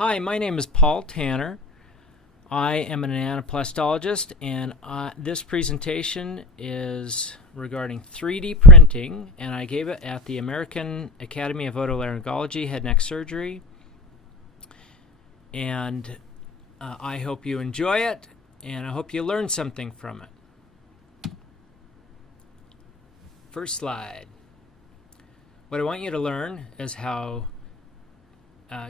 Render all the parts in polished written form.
Hi, my name is Paul Tanner. I am an anaplastologist, and this presentation is regarding 3D printing, and I gave it at the American Academy of Otolaryngology Head and Neck Surgery. And I hope you enjoy it, and I hope you learn something from it. First slide. What I want you to learn is how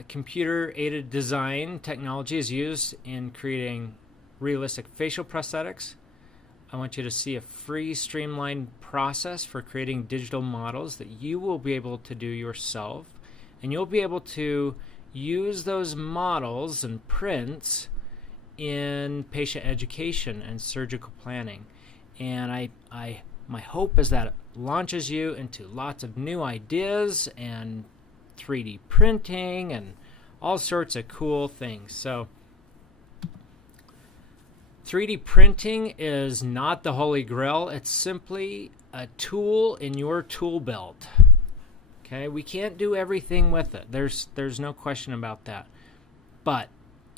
computer-aided design technology is used in creating realistic facial prosthetics. I want you to see a free, streamlined process for creating digital models that you will be able to do yourself, and you'll be able to use those models and prints in patient education and surgical planning. And my hope is that it launches you into lots of new ideas and 3D printing and all sorts of cool things. So 3D printing is not the holy grail. It's simply a tool in your tool belt. Okay, we can't do everything with it. There's no question about that. But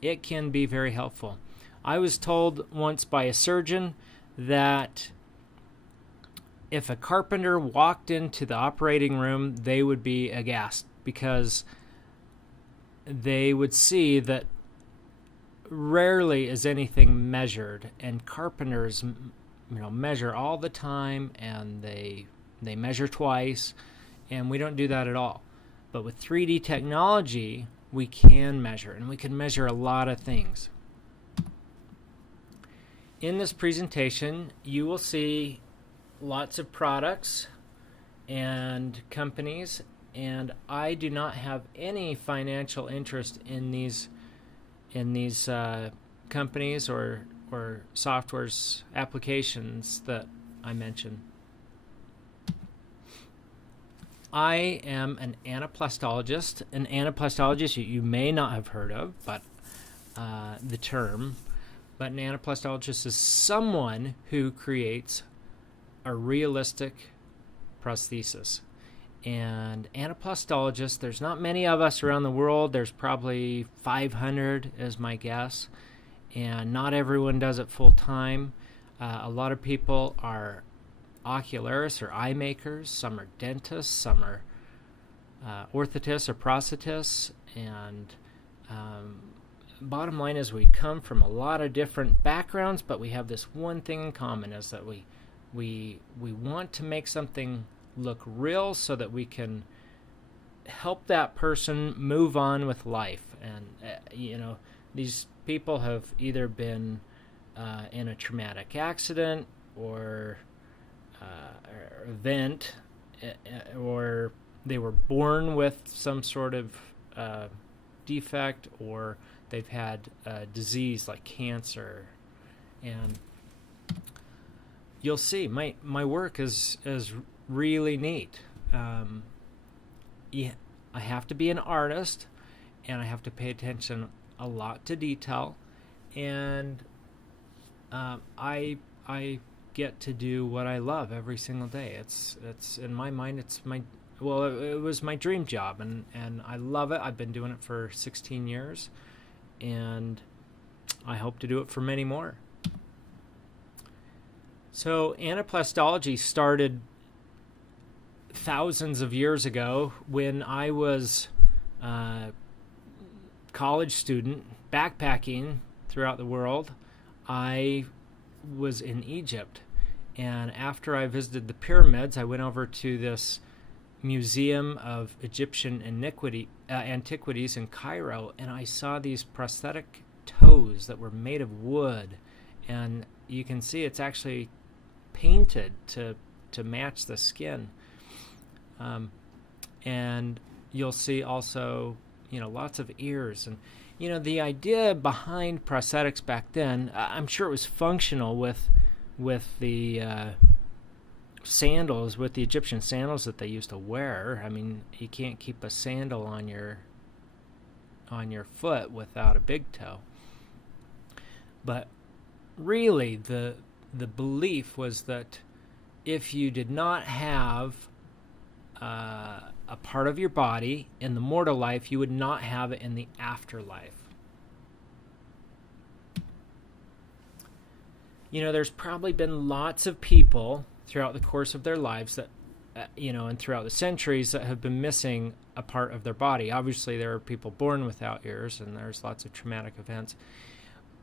it can be very helpful. I was told once by a surgeon that if a carpenter walked into the operating room, they would be aghast, because they would see that rarely is anything measured, and carpenters measure all the time, and they measure twice, and we don't do that at all. But with 3D technology, we can measure, and we can measure a lot of things. In this presentation, you will see lots of products and companies, and I do not have any financial interest in these companies or software's applications that I mention. I am an anaplastologist. An anaplastologist you may not have heard of, but the term. But an anaplastologist is someone who creates a realistic prosthesis. And anaplastologists, there's not many of us around the world. There's probably 500 is my guess. And not everyone does it full time. A lot of people are ocularists or eye makers. Some are dentists. Some are orthotists or prosthetists. And bottom line is we come from a lot of different backgrounds, but we have this one thing in common, is that we want to make something look real so that we can help that person move on with life. And these people have either been in a traumatic accident or event, or they were born with some sort of defect, or they've had a disease like cancer. And you'll see my work is really neat. Yeah, I have to be an artist, and I have to pay attention a lot to detail, and I get to do what I love every single day. It's in my mind, it was my dream job, and I love it. I've been doing it for 16 years, and I hope to do it for many more. So anaplastology started thousands of years ago when I was a college student backpacking throughout the world. I was in Egypt, and after I visited the pyramids, I went over to this Museum of Egyptian Antiquities in Cairo, and I saw these prosthetic toes that were made of wood, and you can see it's actually painted to match the skin. And you'll see also, lots of ears. And, the idea behind prosthetics back then, I'm sure it was functional with the sandals, with the Egyptian sandals that they used to wear. I mean, you can't keep a sandal on your foot without a big toe. But really, the belief was that if you did not have a a part of your body in the mortal life, you would not have it in the afterlife. There's probably been lots of people throughout the course of their lives that, and throughout the centuries that have been missing a part of their body. Obviously, there are people born without ears, and there's lots of traumatic events.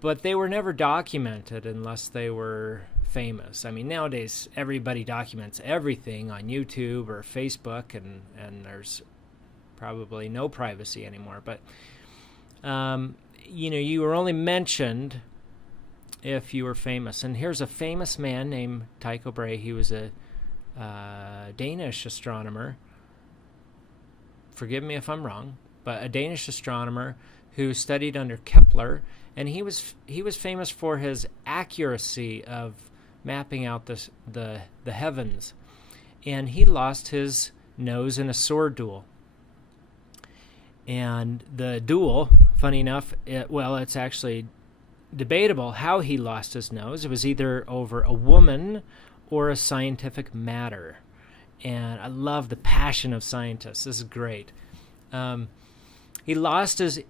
But they were never documented unless they were famous. I mean, nowadays, everybody documents everything on YouTube or Facebook, and there's probably no privacy anymore. But, you were only mentioned if you were famous. And here's a famous man named Tycho Brahe. He was a Danish astronomer. Forgive me if I'm wrong, but a Danish astronomer who studied under Kepler, and he was famous for his accuracy of mapping out the heavens. And he lost his nose in a sword duel. And the duel, funny enough, it's actually debatable how he lost his nose. It was either over a woman or a scientific matter. And I love the passion of scientists. This is great. He lost his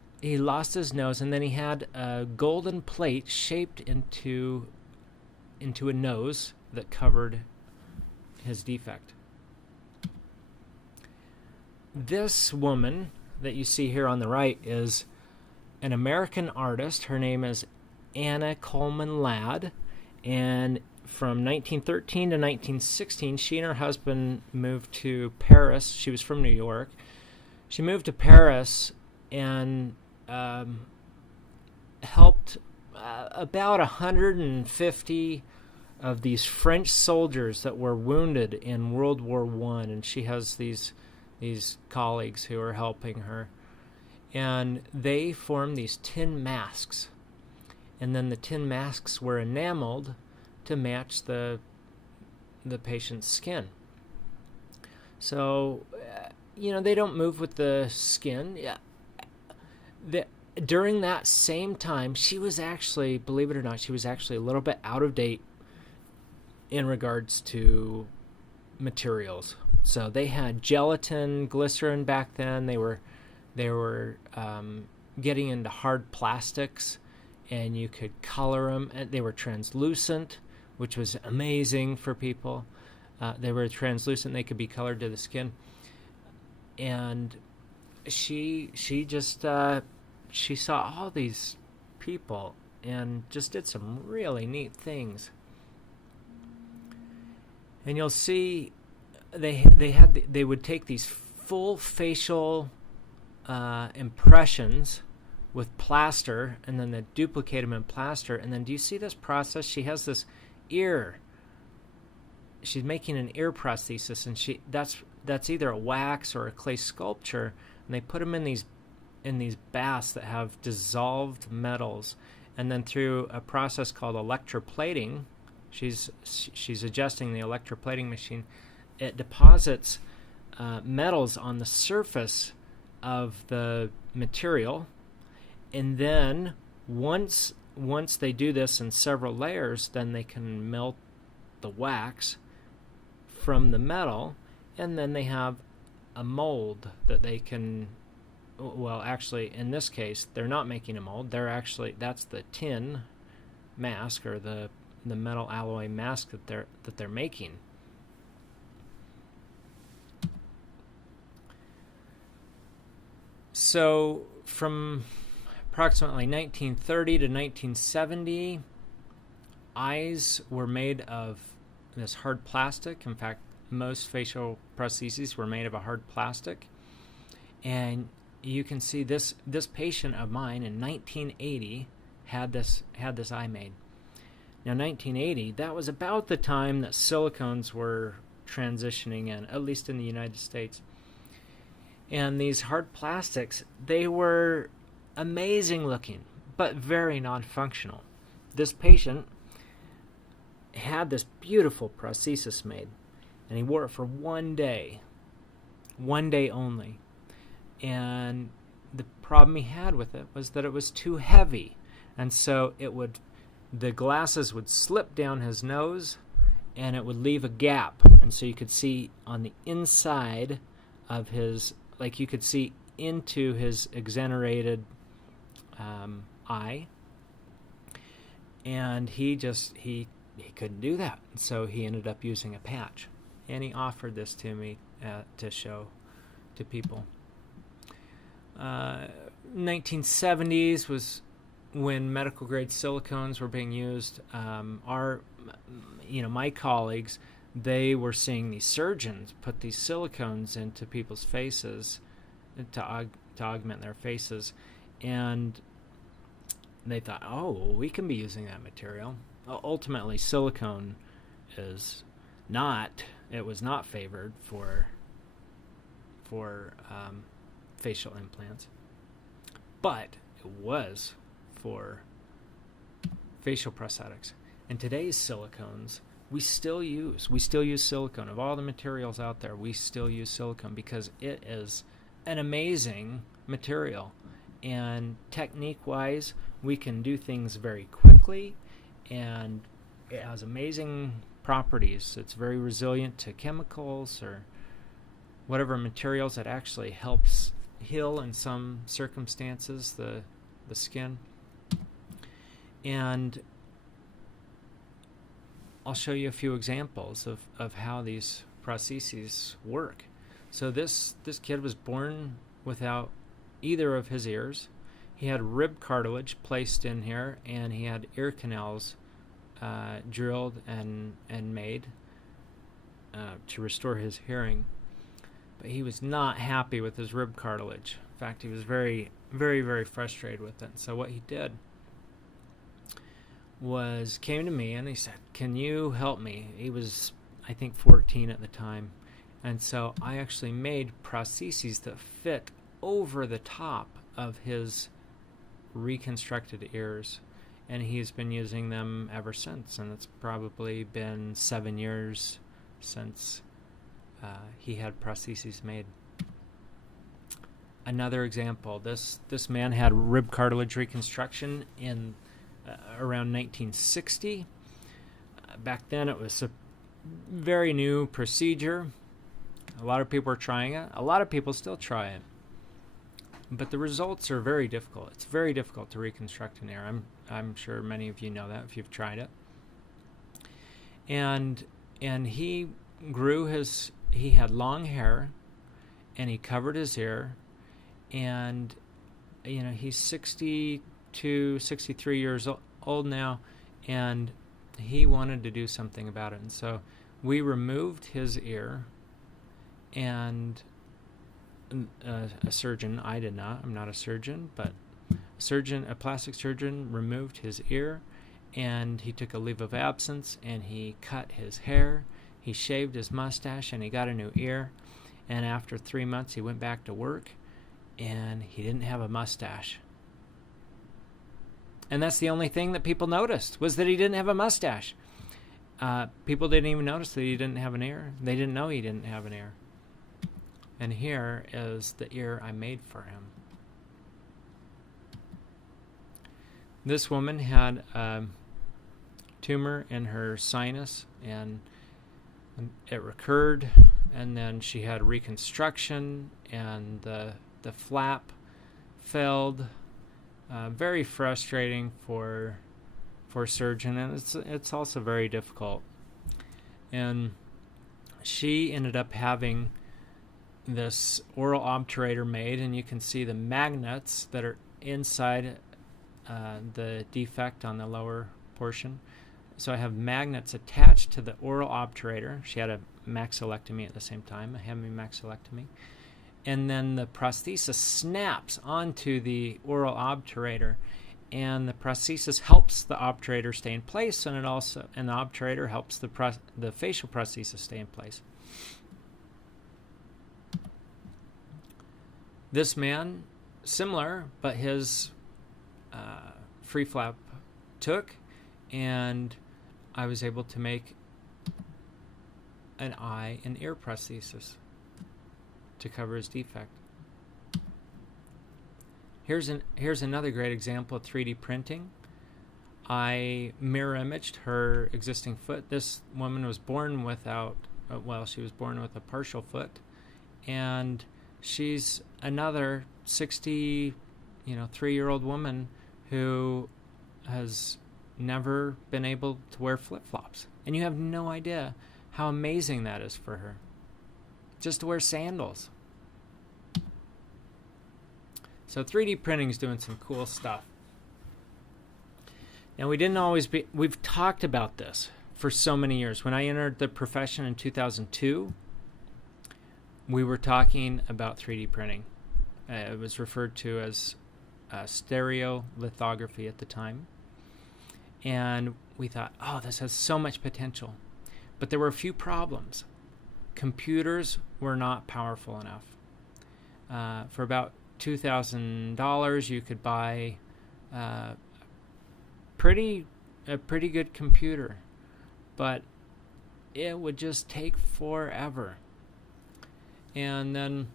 nose, and then he had a golden plate shaped into a nose that covered his defect. This woman that you see here on the right is an American artist. Her name is Anna Coleman Ladd, and from 1913 to 1916, she and her husband moved to Paris. She was from New York. She moved to Paris and helped about 150 of these French soldiers that were wounded in World War I, and she has these colleagues who are helping her. And they formed these tin masks. And then the tin masks were enameled to match the patient's skin. So, they don't move with the skin. Yeah. During that same time, she was actually, believe it or not, she was actually a little bit out of date in regards to materials. So they had gelatin, glycerin back then. They were getting into hard plastics, and you could color them. They were translucent, which was amazing for people. They were translucent. They could be colored to the skin. And she just she saw all these people and just did some really neat things. And you'll see they would take these full facial impressions with plaster, and then they duplicate them in plaster. And then do you see this process? She has this ear. She's making an ear prosthesis, and that's either a wax or a clay sculpture, and they put them in these baths that have dissolved metals, and then through a process called electroplating, she's adjusting the electroplating machine. It deposits metals on the surface of the material, and then once they do this in several layers, then they can melt the wax from the metal, and then they have a mold that they can, well, actually, in this case, they're not making a mold. That's the tin mask, or the metal alloy mask that they're making. So from approximately 1930 to 1970, eyes were made of this hard plastic. In fact, most facial prostheses were made of a hard plastic. And you can see this patient of mine in 1980 had this eye made. Now, 1980, that was about the time that silicones were transitioning in, at least in the United States. And these hard plastics, they were amazing looking, but very non-functional. This patient had this beautiful prosthesis made, and he wore it for one day only. And the problem he had with it was that it was too heavy, and so the glasses would slip down his nose, and it would leave a gap, and so you could see on the inside of his, like you could see into his exonerated eye, and he couldn't do that, so he ended up using a patch, and he offered this to me to show to people. 1970s was when medical grade silicones were being used. My colleagues, they were seeing these surgeons put these silicones into people's faces to augment their faces, and they thought, oh, well, we can be using that material. Ultimately, silicone was not favored for facial implants, but it was for facial prosthetics. And today's silicones, we still use silicone. Of all the materials out there, we still use silicone because it is an amazing material. And technique-wise, we can do things very quickly, and it has amazing properties. It's very resilient to chemicals or whatever materials. It actually helps heal in some circumstances the skin. And I'll show you a few examples of how these prostheses work. So this kid was born without either of his ears. He had rib cartilage placed in here, and he had ear canals drilled and made to restore his hearing. But he was not happy with his rib cartilage. In fact, he was very, very, very frustrated with it. So what he did was came to me and he said, "Can you help me?" He was, I think, 14 at the time. And so I actually made prostheses that fit over the top of his reconstructed ears. And he's been using them ever since. And it's probably been 7 years since he had prostheses made. Another example, this man had rib cartilage reconstruction in around 1960. Back then it was a very new procedure. A lot of people are trying it. A lot of people still try it. But the results are very difficult. It's very difficult to reconstruct an ear. I'm sure many of you know that if you've tried it. And he had long hair, and he covered his ear, and he's 62, 63 years old now, and he wanted to do something about it. And so we removed his ear, and a surgeon, I did not, I'm not a surgeon, but a plastic surgeon removed his ear, and he took a leave of absence, and he cut his hair, he shaved his mustache, and he got a new ear. And after 3 months, he went back to work, and he didn't have a mustache. And that's the only thing that people noticed, was that he didn't have a mustache. People didn't even notice that he didn't have an ear. They didn't know he didn't have an ear. And here is the ear I made for him. This woman had a tumor in her sinus, and it recurred, and then she had reconstruction, and the flap failed. Very frustrating for a surgeon, and it's also very difficult. And she ended up having this oral obturator made, and you can see the magnets that are inside the defect on the lower portion. So I have magnets attached to the oral obturator. She had a maxillectomy at the same time, a hemi-maxillectomy. And then the prosthesis snaps onto the oral obturator, and the prosthesis helps the obturator stay in place, and the obturator helps the facial prosthesis stay in place. This man, similar, but his free flap took, and I was able to make an eye and ear prosthesis to cover his defect. Here's another great example of 3D printing. I mirror imaged her existing foot. This woman was born without, she was born with a partial foot, and she's another 63-year-old woman who has never been able to wear flip-flops. And you have no idea how amazing that is for her. Just to wear sandals. So 3D printing is doing some cool stuff. Now, we've talked about this for so many years. When I entered the profession in 2002, we were talking about 3D printing. It was referred to as stereolithography at the time. And we thought, oh, this has so much potential. But there were a few problems. Computers were not powerful enough. For about $2,000, you could buy a pretty good computer, but it would just take forever. And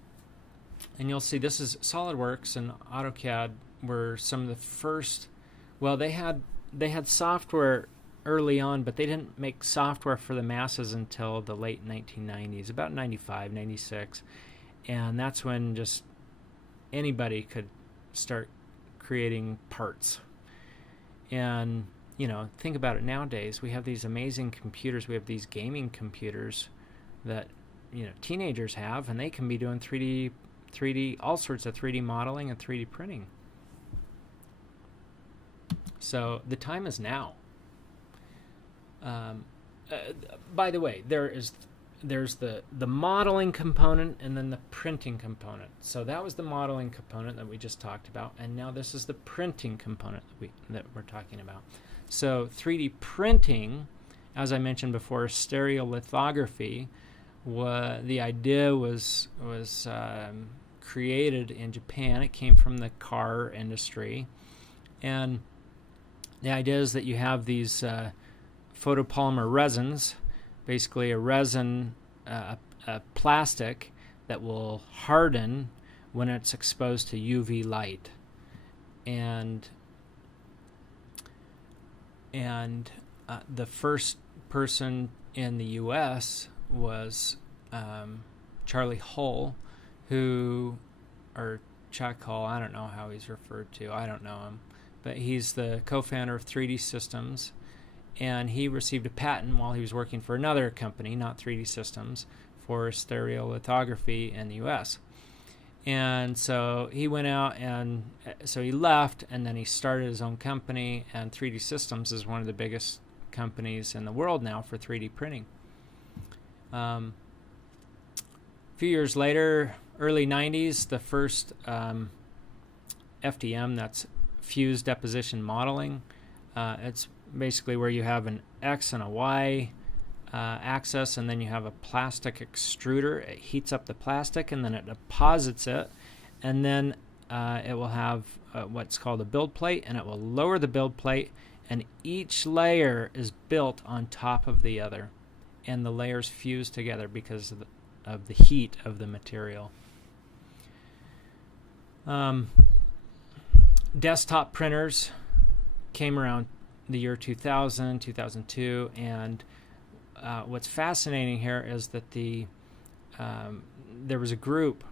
you'll see this is SolidWorks and AutoCAD were some of the first. Well, they had software early on, but they didn't make software for the masses until the late 1990s, about 95, 96. And that's when just anybody could start creating parts. And, think about it nowadays. We have these amazing computers. We have these gaming computers that, teenagers have, and they can be doing 3D, all sorts of 3D modeling and 3D printing. So the time is now. By the way, there's the modeling component and then the printing component. So that was the modeling component that we just talked about, and now this is the printing component that we're talking about. So 3D printing, as I mentioned before, stereolithography. The idea was created in Japan. It came from the car industry, and the idea is that you have these photopolymer resins, basically a resin, a plastic that will harden when it's exposed to UV light, and the first person in the U.S. was Charlie Hull, or Chuck Hull, I don't know how he's referred to, I don't know him, but he's the co-founder of 3D Systems, and he received a patent while he was working for another company, not 3D Systems, for stereolithography in the U.S. And so he went out, and so he left, and then he started his own company, and 3D Systems is one of the biggest companies in the world now for 3D printing. A few years later, early 90s, the first FDM, that's fused deposition modeling. It's basically where you have an X and a Y axis, and then you have a plastic extruder. It heats up the plastic, and then it deposits it, and then it will have what's called a build plate, and it will lower the build plate, and each layer is built on top of the other, and the layers fuse together because of the heat of the material. Desktop printers came around the year 2000, 2002, and what's fascinating here is that there was a group.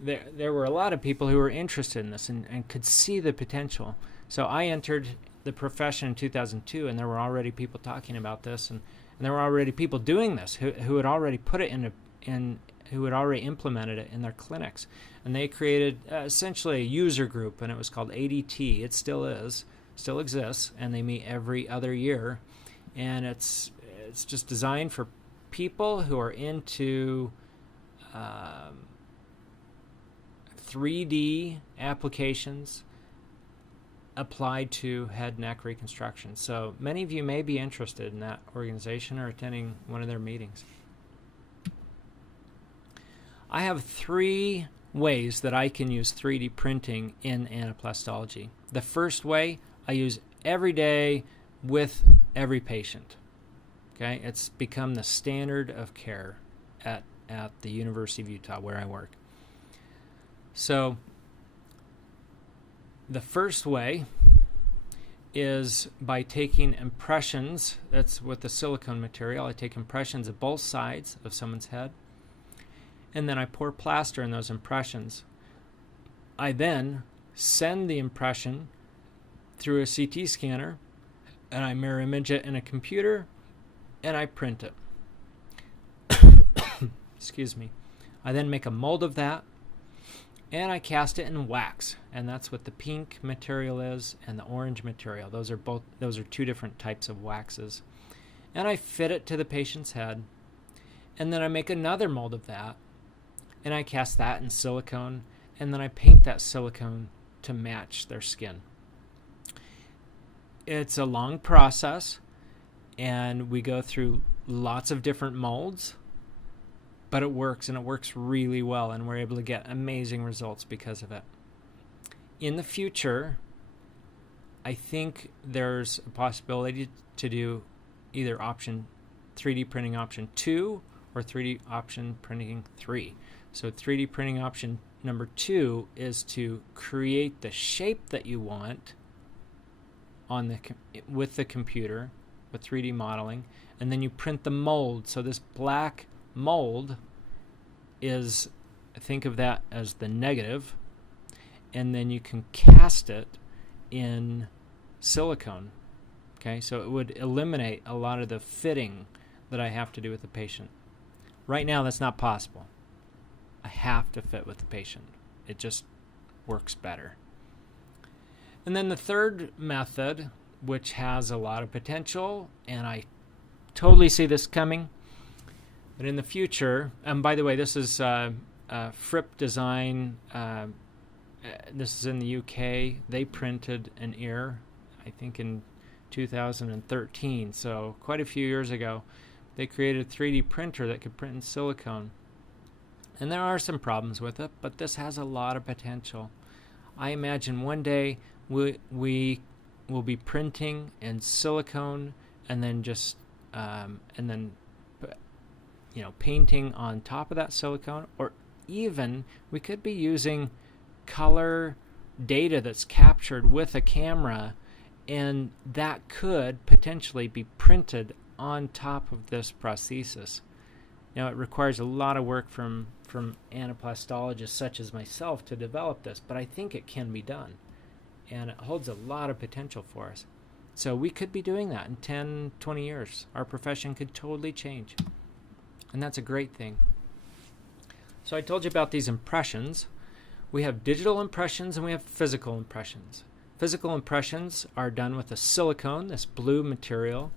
There were a lot of people who were interested in this and could see the potential. So I entered the profession in 2002, and there were already people talking about this, and there were already people doing this who had already put it who had already implemented it in their clinics. And they created essentially a user group, and it was called ADT. It still exists, and they meet every other year. And it's just designed for people who are into 3D applications applied to head neck reconstruction. So many of you may be interested in that organization or attending one of their meetings. I have 3 ways that I can use 3D printing in anaplastology. The first way I use every day with every patient. Okay, it's become the standard of care at the University of Utah where I work. So the first way is by taking impressions. That's with the silicone material. I take impressions of both sides of someone's head, and then I pour plaster in those impressions. I then send the impression through a CT scanner, and I mirror image it in a computer, and I print it. Excuse me. I then make a mold of that, and I cast it in wax, and that's what the pink material is and the orange material. Those are two different types of waxes. And I fit it to the patient's head, and then I make another mold of that, and I cast that in silicone, and then I paint that silicone to match their skin. It's a long process, and we go through lots of different molds, but it works, and it works really well, and we're able to get amazing results because of it. In the future, I think there's a possibility to do either 3D printing option 2 or 3D option printing 3. So 3D printing option number 2 is to create the shape that you want with the computer, with 3D modeling, and then you print the mold. So this black mold is, think of that as the negative, and then you can cast it in silicone. Okay, so it would eliminate a lot of the fitting that I have to do with the patient. Right now, that's not possible. I have to fit with the patient. It just works better. And then the third method, which has a lot of potential, and I totally see this coming, but in the future, and by the way, this is Fripp Design. This is in the UK. They printed an ear, I think in 2013, so quite a few years ago. They created a 3D printer that could print in silicone. And there are some problems with it, but this has a lot of potential. I imagine one day we will be printing in silicone and then just painting on top of that silicone, or even we could be using color data that's captured with a camera, and that could potentially be printed on top of this prosthesis. Now, it requires a lot of work from anaplastologists such as myself to develop this, but I think it can be done, and it holds a lot of potential for us. So we could be doing that in 10, 20 years. Our profession could totally change, and that's a great thing. So I told you about these impressions. We have digital impressions and we have physical impressions. Physical impressions are done with a silicone, this blue material,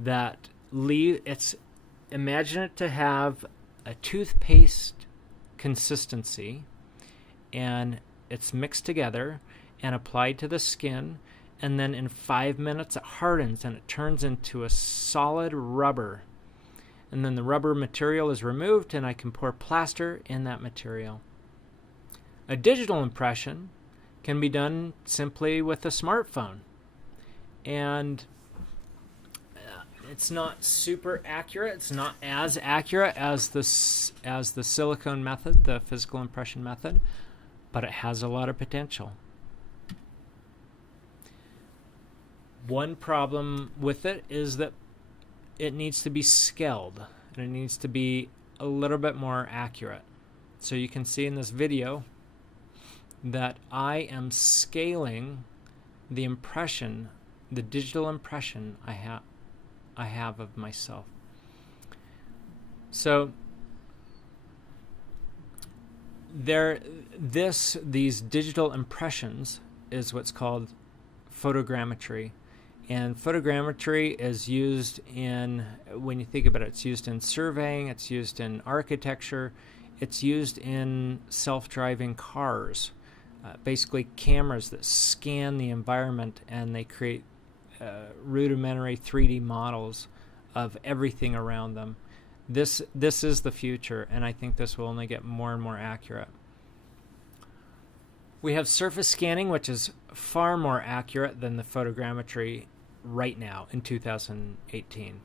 that imagine it to have a toothpaste consistency, and it's mixed together and applied to the skin, and then in 5 minutes it hardens and it turns into a solid rubber. And then the rubber material is removed, and I can pour plaster in that material. A digital impression can be done simply with a smartphone, and it's not super accurate. It's not as accurate as the silicone method, the physical impression method, but it has a lot of potential. One problem with it is that it needs to be scaled, and it needs to be a little bit more accurate. So you can see in this video that I am scaling the impression, the digital impression I have of myself. So these digital impressions is what's called photogrammetry. And photogrammetry is used in, when you think about it, it's used in surveying, it's used in architecture, it's used in self-driving cars. Basically cameras that scan the environment, and they create rudimentary 3D models of everything around them. This is the future, and I think this will only get more and more accurate. We have surface scanning, which is far more accurate than the photogrammetry right now in 2018.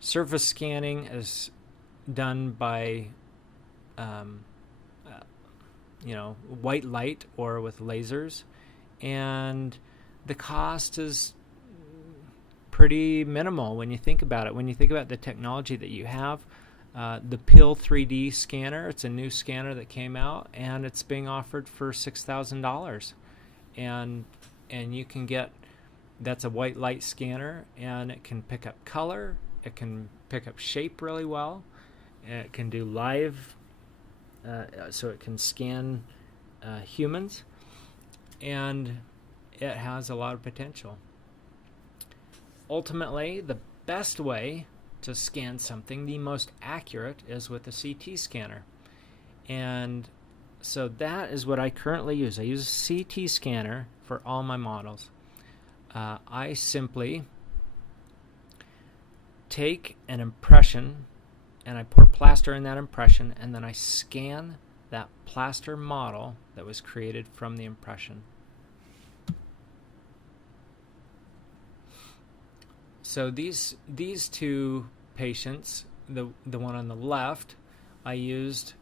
Surface scanning is done by white light or with lasers, and the cost is pretty minimal when you think about it. When you think about the technology that you have, The Pill 3D scanner. It's a new scanner that came out, and it's being offered for $6,000. And you can get, that's a white light scanner, and it can pick up color. It can pick up shape really well. It can do live, so it can scan humans, and it has a lot of potential. Ultimately, the best way to scan something, the most accurate, is with a CT scanner. And so that is what I currently use. I use a CT scanner for all my models. I simply take an impression and I pour plaster in that impression, and then I scan that plaster model that was created from the impression. So these two patients, the one on the left, I used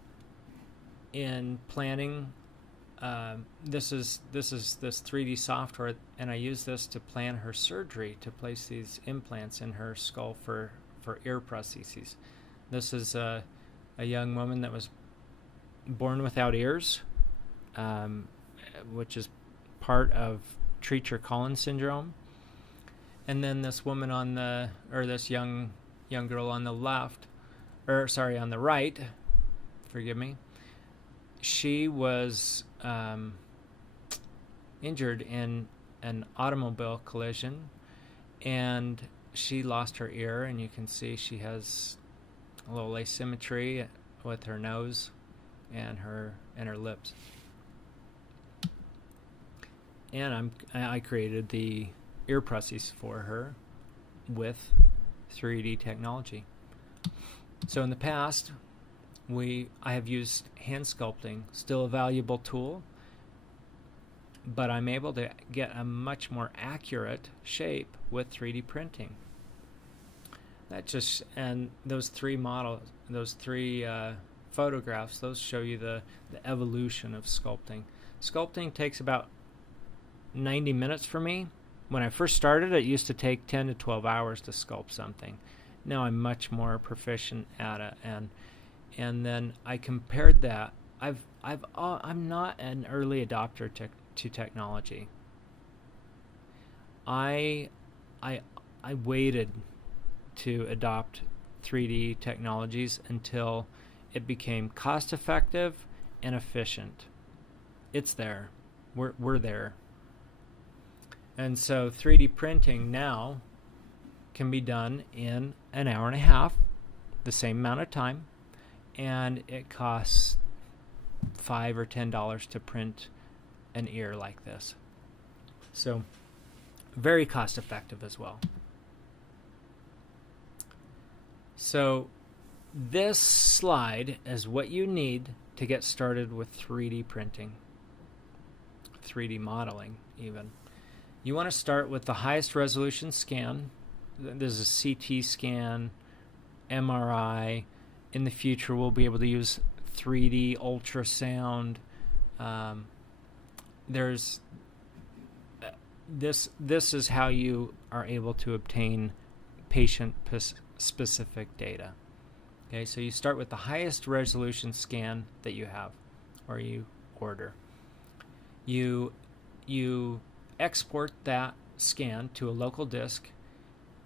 in planning. This 3D software, and I used this to plan her surgery to place these implants in her skull for ear prostheses. This is a young woman that was born without ears, which is part of Treacher-Collins syndrome. And then this woman this young girl on the left, on the right, forgive me, she was injured in an automobile collision, and she lost her ear, and you can see she has a little asymmetry with her nose and her lips. And I created the ear prosthesis for her with 3D technology. So in the past, I have used hand sculpting, still a valuable tool, but I'm able to get a much more accurate shape with 3D printing. And those three photographs, those show you the evolution of sculpting. Sculpting takes about 90 minutes for me. When I first started, it used to take 10 to 12 hours to sculpt something. Now I'm much more proficient at it, and then I compared that. I'm not an early adopter to technology. I waited to adopt 3D technologies until it became cost effective and efficient. It's there. We're there. And so 3D printing now can be done in an hour and a half, the same amount of time, and it costs $5 or $10 to print an ear like this. So very cost effective as well. So this slide is what you need to get started with 3D printing, 3D modeling even. You want to start with the highest resolution scan. There's a CT scan, MRI. In the future, we'll be able to use 3D ultrasound. This is how you are able to obtain patient-specific data. Okay, so you start with the highest resolution scan that you have, or you order. You export that scan to a local disk,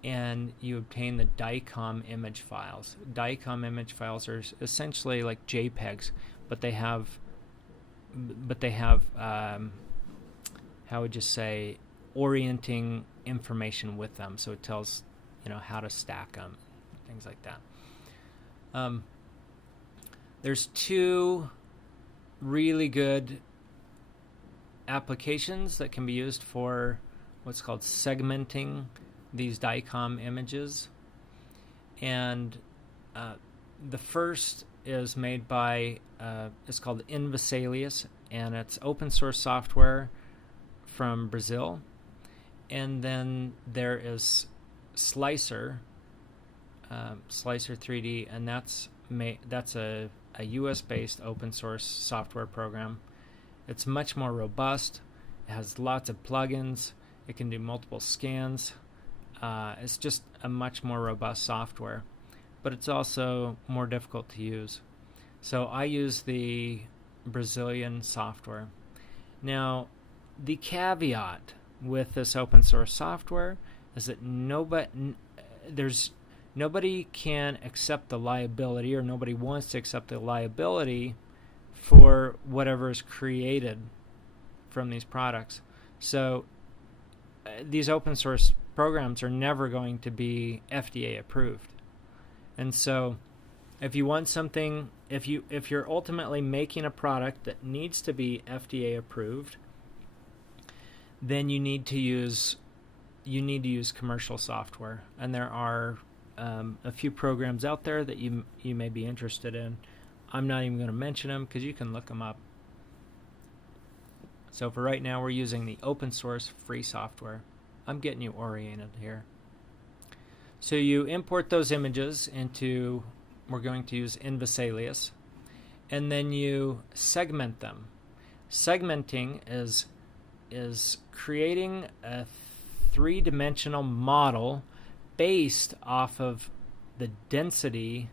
and you obtain the DICOM image files. DICOM image files are essentially like JPEGs, but they have how would you say, orienting information with them, so it tells how to stack them, things like that. There's two really good applications that can be used for what's called segmenting these DICOM images, and the first is made by it's called Invasalius, and it's open source software from Brazil. And then there is Slicer 3D, and that's a US based open source software program. It's much more robust. It has lots of plugins. It can do multiple scans. It's just a much more robust software. but it's also more difficult to use. So I use the Brazilian software. Now, the caveat with this open source software is that nobody can accept the liability, or nobody wants to accept the liability for whatever is created from these products. So these open source programs are never going to be FDA approved. And so if you want something, if you're ultimately making a product that needs to be FDA approved, then you need to use commercial software. And there are a few programs out there that you may be interested in. I'm not even going to mention them because you can look them up. So for right now, we're using the open source free software. I'm getting you oriented here. So you import those images into, we're going to use Invisalius, and then you segment them. Segmenting is creating a three-dimensional model based off of the density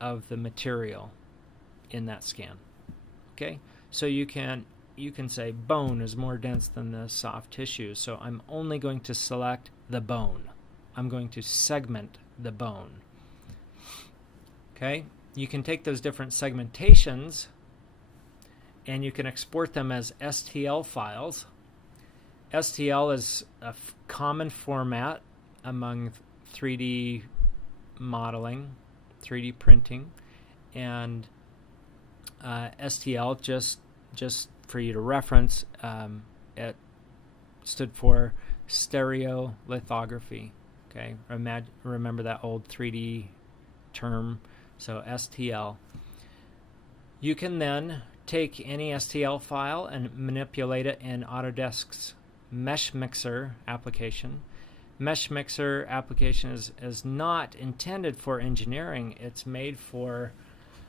of the material in that scan. Okay, so you can say bone is more dense than the soft tissue, so I'm only going to select the bone. I'm going to segment the bone. Okay, you can take those different segmentations and you can export them as STL files. STL is a common format among 3D modeling, 3D printing, and STL, just for you to reference, it stood for stereolithography. Okay, remember that old 3D term, so STL. You can then take any STL file and manipulate it in Autodesk's Mesh Mixer application. Mesh Mixer application is not intended for engineering. It's made for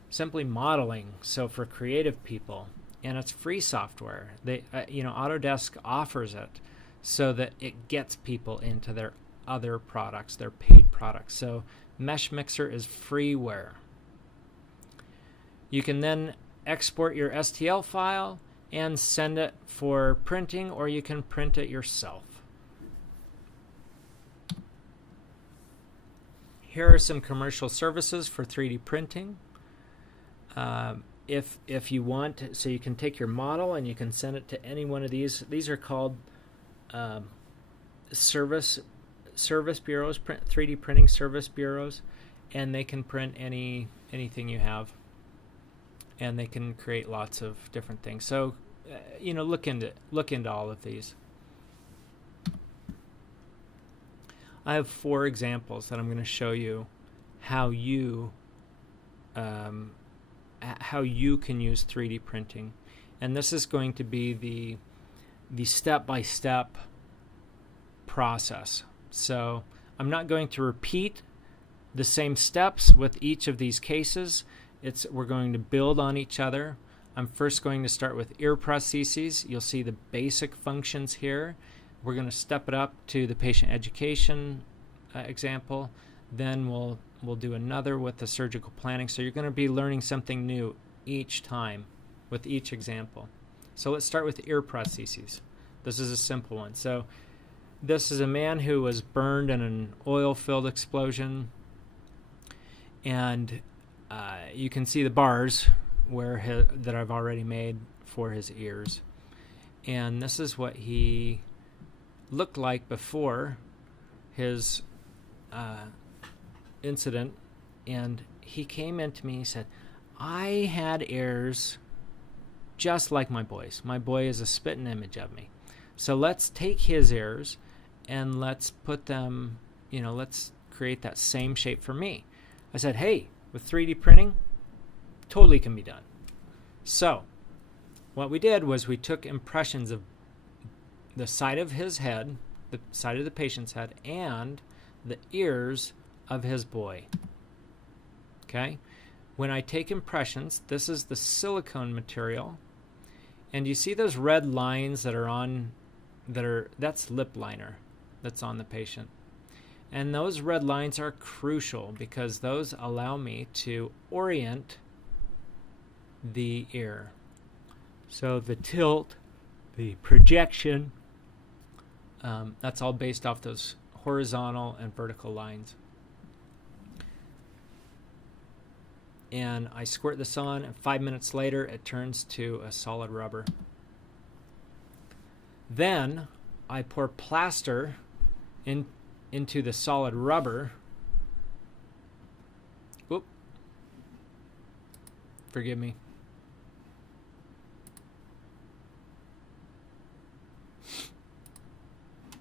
simply modeling, so for creative people, and it's free software. Autodesk offers it so that it gets people into their other products, their paid products. So Mesh Mixer is freeware. You can then export your STL file and send it for printing, or you can print it yourself. Here are some commercial services for 3D printing. If you want, so you can take your model and you can send it to any one of these. These are called service bureaus, 3D printing service bureaus, and they can print anything you have, and they can create lots of different things. So, look into all of these. I have 4 examples that I'm going to show you how you can use 3D printing, and this is going to be the step-by-step process. So I'm not going to repeat the same steps with each of these cases. We're going to build on each other. I'm first going to start with ear prostheses. You'll see the basic functions here. We're going to step it up to the patient education example. Then we'll do another with the surgical planning. So you're going to be learning something new each time with each example. So let's start with ear prostheses. This is a simple one. So this is a man who was burned in an oil-filled explosion, and you can see the bars that I've already made for his ears. And this is what he looked like before his incident. And he came into me and he said, I had ears just like my boy's. My boy is a spitting image of me. So let's take his ears and let's put them, let's create that same shape for me. I said, hey, with 3D printing, totally can be done. So what we did was we took impressions of the side of his head, the side of the patient's head, and the ears of his boy. Okay? When I take impressions, this is the silicone material, and you see those red lines that are that's lip liner that's on the patient. And those red lines are crucial because those allow me to orient the ear. So the tilt, the projection, that's all based off those horizontal and vertical lines. And I squirt this on, and 5 minutes later it turns to a solid rubber. Then I pour plaster into the solid rubber. Whoop. Forgive me.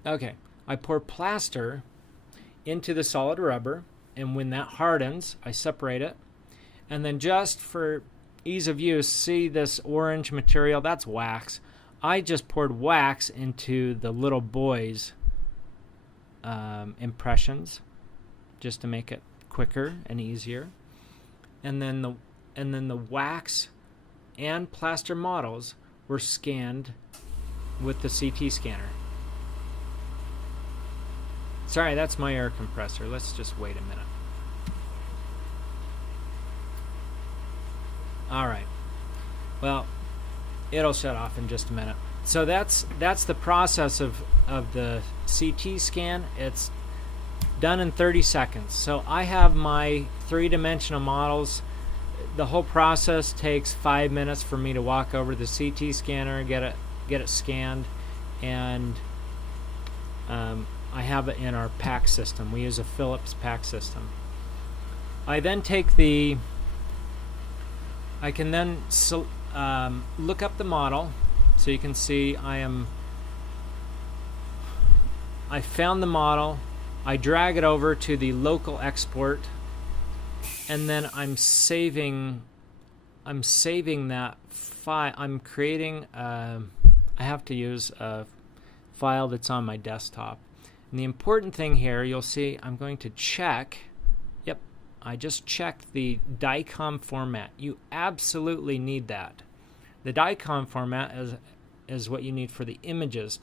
Okay, I pour plaster into the solid rubber, and when that hardens, I separate it. And then just for ease of use, see this orange material? That's wax. I just poured wax into the little boy's impressions just to make it quicker and easier. And then the wax and plaster models were scanned with the CT scanner. Sorry, that's my air compressor. Let's just wait a minute. All right. Well, it'll shut off in just a minute. So that's the process of the CT scan. It's done in 30 seconds. So I have my three-dimensional models. The whole process takes 5 minutes for me to walk over to the CT scanner, get it scanned, and I have it in our PAC system. We use a Philips PAC system. I then take I can then look up the model, so you can see I found the model. I drag it over to the local export, and then I'm saving that file. I'm creating. I have to use a file that's on my desktop. And the important thing here, you'll see, I'm going to check. Yep, I just checked the DICOM format. You absolutely need that. The DICOM format is what you need for the images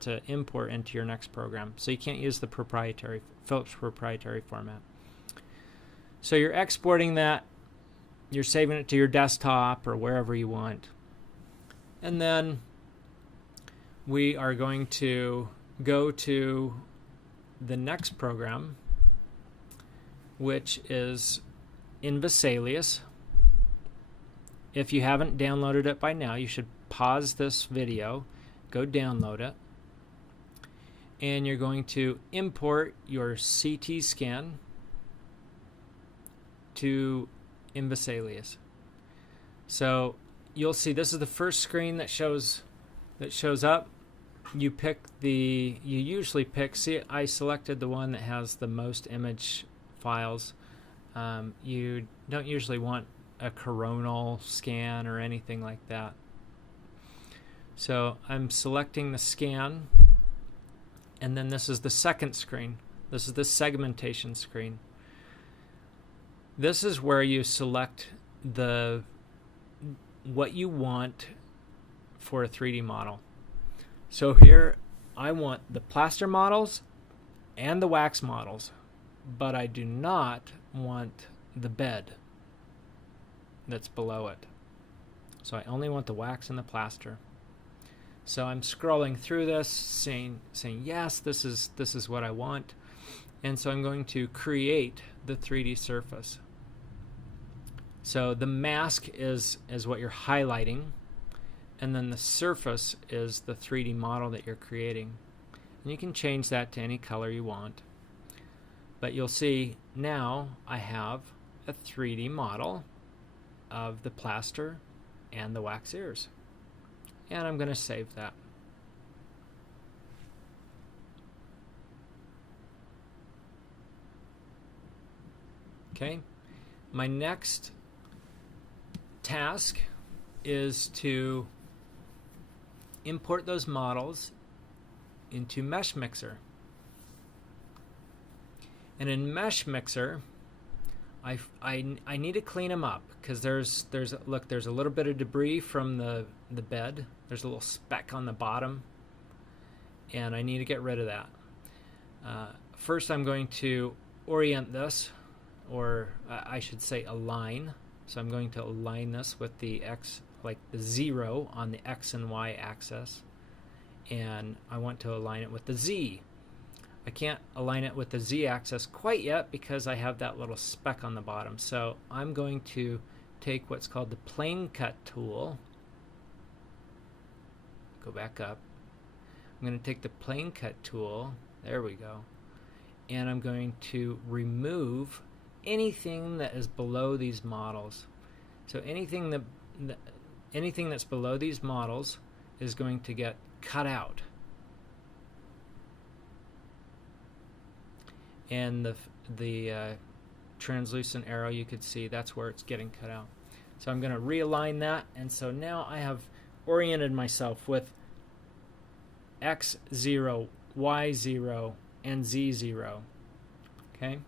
to import into your next program. So you can't use the Philips proprietary format. So you're exporting that. You're saving it to your desktop or wherever you want. And then we are going to go to the next program, which is Invasalius. If you haven't downloaded it by now, you should pause this video, go download it, and you're going to import your CT scan to Invasalius. So you'll see this is the first screen that shows up. You usually pick, see, I selected the one that has the most image files. You don't usually want a coronal scan or anything like that. So I'm selecting the scan, and then this is the second screen. This is the segmentation screen. This is where you select what you want for a 3D model. So here I want the plaster models and the wax models, but I do not want the bed that's below it. So I only want the wax and the plaster. So I'm scrolling through this, saying yes, this is what I want. And so I'm going to create the 3D surface. So the mask is what you're highlighting, and then the surface is the 3D model that you're creating. And you can change that to any color you want. But you'll see now I have a 3D model of the plaster and the wax ears. And I'm going to save that. Okay. My next task is to import those models into Mesh Mixer. And in Mesh Mixer, I need to clean them up because there's a little bit of debris from the bed. There's a little speck on the bottom, and I need to get rid of that. first I'm going to orient this, or I should say align. So I'm going to align this with the X, like the 0 on the X and Y axis. And I want to align it with the Z. I can't align it with the Z axis quite yet because I have that little speck on the bottom. So I'm going to take what's called the plane cut tool. Go back up. I'm going to take the plane cut tool. There we go. And I'm going to remove anything that is below these models. So anything that's below these models is going to get cut out. And the translucent arrow, you could see that's where it's getting cut out. So I'm going to realign that, and so now I have oriented myself with X0, Y0, and Z0. Okay?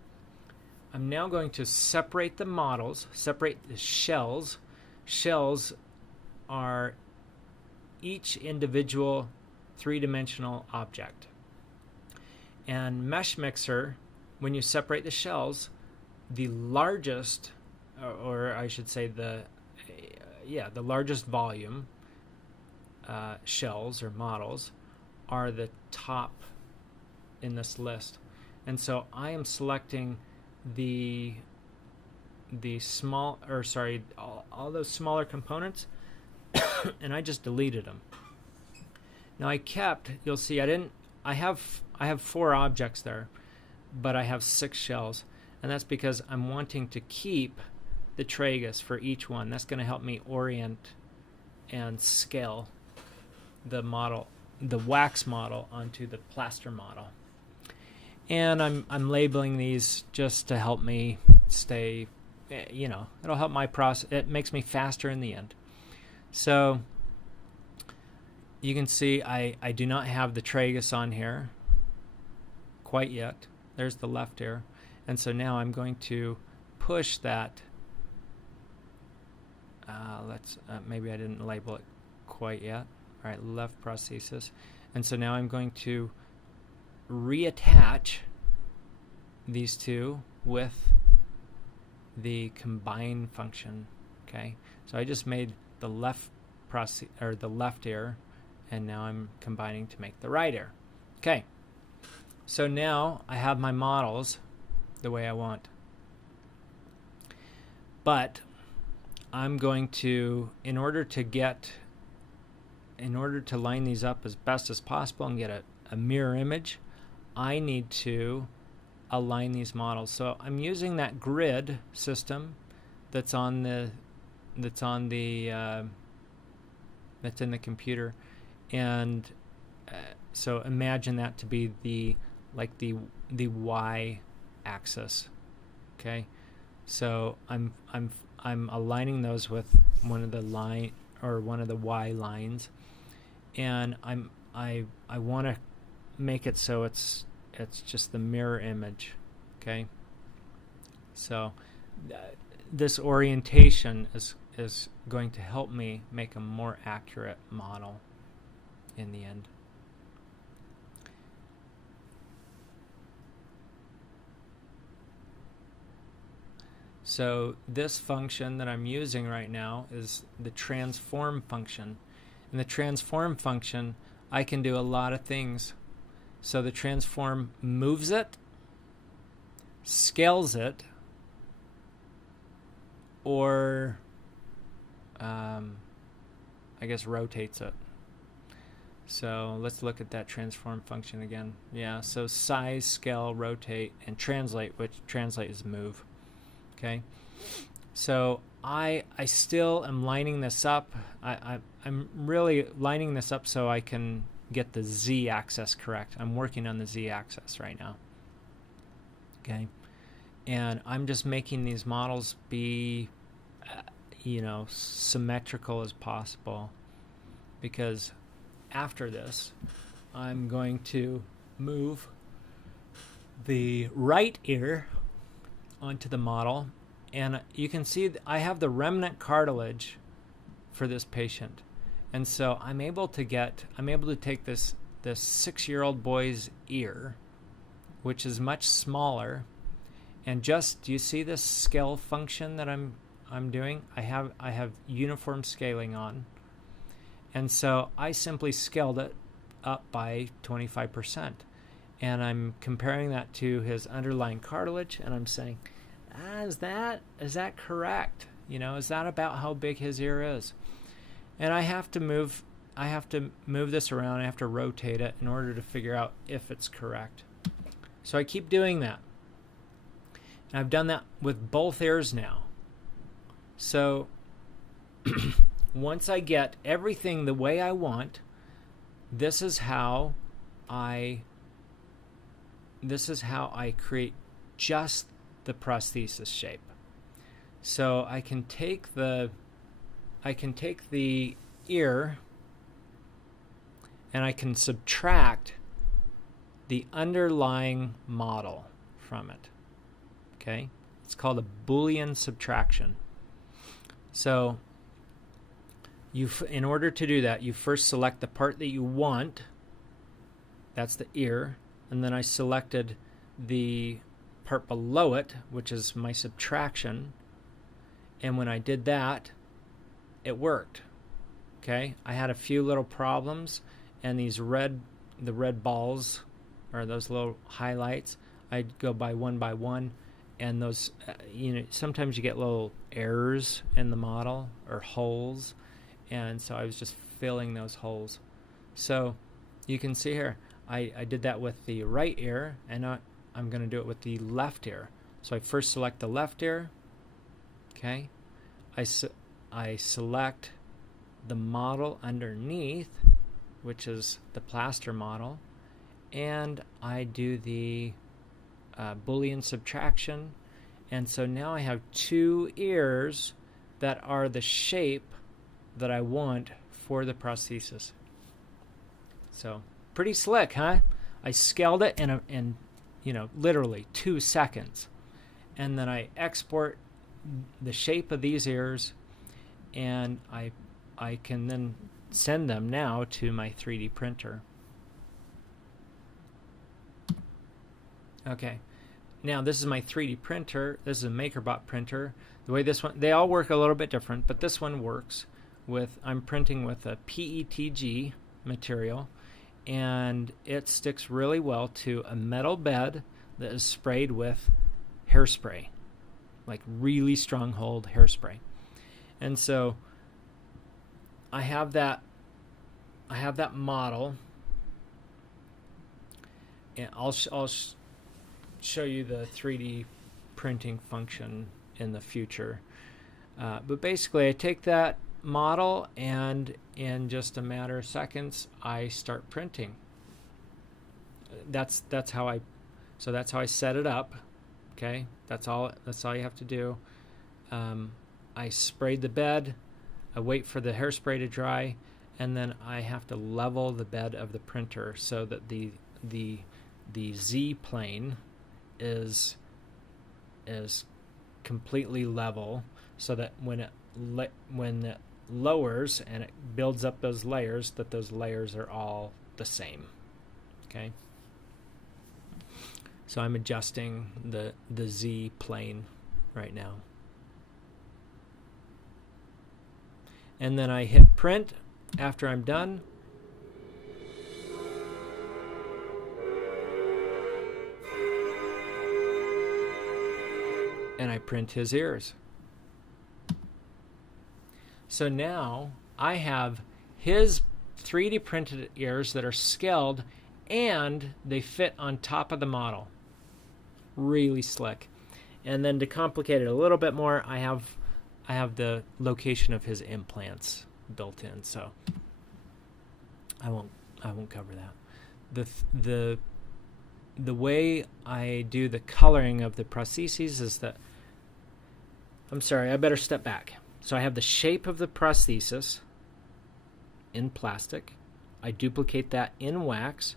I'm now going to separate the models, separate the shells. Shells are each individual three-dimensional object. And Mesh Mixer, when you separate the shells, the largest, or I should say the largest volume shells or models are the top in this list. And so I am selecting all those smaller components and I just deleted them. Now you'll see I have 4 objects there, but I have 6 shells, and that's because I'm wanting to keep the tragus for each one. That's going to help me orient and scale the model, the wax model, onto the plaster model. And I'm labeling these just to help me stay, it'll help my process. It makes me faster in the end. So you can see I do not have the tragus on here quite yet. There's the left ear. And so now I'm going to push that. Maybe I didn't label it quite yet. All right, left prosthesis. And so now I'm going to reattach these two with the combine function. Okay, so I just made the left ear, and now I'm combining to make the right ear. Okay, so now I have my models the way I want, but I'm going to, in order to line these up as best as possible and get a mirror image, I need to align these models. So I'm using that grid system that's in the computer, and so imagine that to be the Y axis. Okay, so I'm aligning those with one of the Y lines, and I want to make it so it's just the mirror image. Okay, so this orientation is going to help me make a more accurate model in the end. So this function that I'm using right now is the transform function. In the transform function, I can do a lot of things. So the transform moves it, scales it, or I guess rotates it. So let's look at that transform function again. Yeah, so size, scale, rotate, and translate, which translate is move. Okay, so I still am lining this up. I'm really lining this up so I can get the Z-axis correct. I'm working on the Z-axis right now. Okay, and I'm just making these models be, symmetrical as possible, because after this, I'm going to move the right ear onto the model, and you can see I have the remnant cartilage for this patient, and so I'm able to take this 6-year-old boy's ear, which is much smaller. And just, do you see this scale function that I'm doing? I have uniform scaling on. And so I simply scaled it up by 25. And I'm comparing that to his underlying cartilage, and I'm saying, is that correct? Is that about how big his ear is? And I have to move this around. I have to rotate it in order to figure out if it's correct. So I keep doing that. And I've done that with both ears now. So once I get everything the way I want, this is how I create just the prosthesis shape. So I can take the ear and I can subtract the underlying model from it. Okay? It's called a Boolean subtraction. So in order to do that, you first select the part that you want. That's the ear. And then I selected the part below it, which is my subtraction. And when I did that, it worked. Okay? I had a few little problems, and the red balls, or those little highlights, I'd go by one, and those, sometimes you get little errors in the model, or holes, and so I was just filling those holes. So you can see here, I did that with the right ear, and I'm going to do it with the left ear. So I first select the left ear. Okay, I select the model underneath, which is the plaster model, and I do the Boolean subtraction, and so now I have two ears that are the shape that I want for the prosthesis. So pretty slick, huh? I scaled it in literally 2 seconds, and then I export the shape of these ears, and I can then send them now to my 3D printer. Okay, now this is my 3D printer. This is a MakerBot printer. The way this one, they all work a little bit different, but this one works with, I'm printing with a PETG material, and it sticks really well to a metal bed that is sprayed with hairspray, like really strong hold hairspray. And so I have that model, and I'll show you the 3D printing function in the future. But basically, I take that model, and in just a matter of seconds, I start printing. That's how I set it up. Okay, that's all you have to do. I sprayed the bed. I wait for the hairspray to dry, and then I have to level the bed of the printer so that the Z plane is completely level, so that when it lowers and it builds up those layers, that those layers are all the same. Okay, so I'm adjusting the Z plane right now, and then I hit print after I'm done. And I print his ears. So now I have his 3D printed ears that are scaled, and they fit on top of the model. Really slick. And then to complicate it a little bit more, I have the location of his implants built in, so I won't cover that. The way I do the coloring of the prostheses is that, I'm sorry, I better step back. So I have the shape of the prosthesis in plastic. I duplicate that in wax,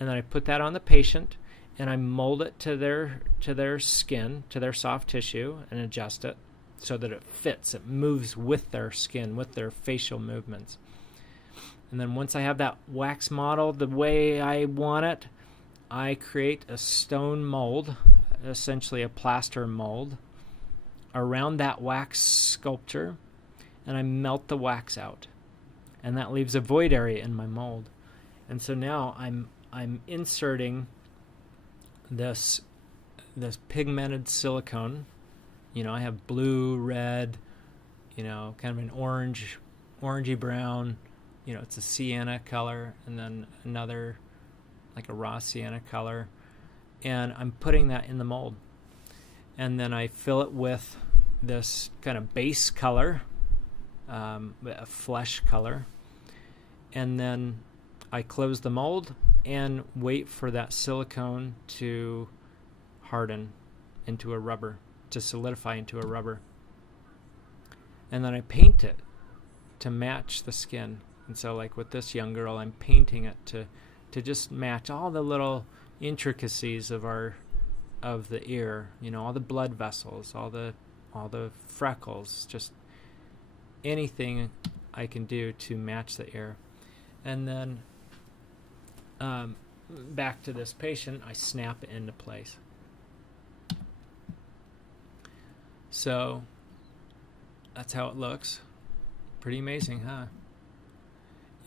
and then I put that on the patient, and I mold it to their skin, to their soft tissue, and adjust it so that it fits. It moves with their skin, with their facial movements. And then once I have that wax model the way I want it, I create a stone mold, essentially a plaster mold, around that wax sculpture, and I melt the wax out. And that leaves a void area in my mold. And so now I'm inserting this pigmented silicone. I have blue, red, kind of an orangey brown. It's a sienna color, and then another like a raw sienna color. And I'm putting that in the mold. And then I fill it with this kind of base color, a flesh color. And then I close the mold and wait for that silicone to harden into a rubber, to solidify into a rubber. And then I paint it to match the skin. And so like with this young girl, I'm painting it to just match all the little intricacies of the ear, all the blood vessels, all the freckles, just anything I can do to match the ear. And then back to this patient, I snap it into place. So that's how it looks. Pretty amazing, huh?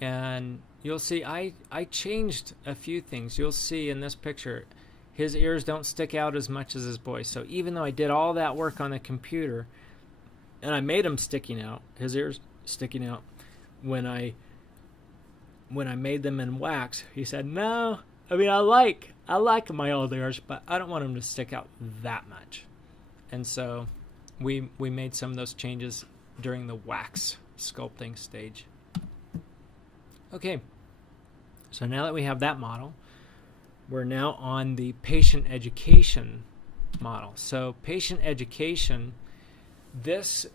And you'll see I changed a few things. You'll see in this picture, his ears don't stick out as much as his boys. So even though I did all that work on the computer, and I made him sticking out, his ears sticking out, when I made them in wax, he said, no, I mean, I like my old ears, but I don't want them to stick out that much. And so we made some of those changes during the wax sculpting stage. Okay, so now that we have that model, we're now on the patient education model. So patient education, this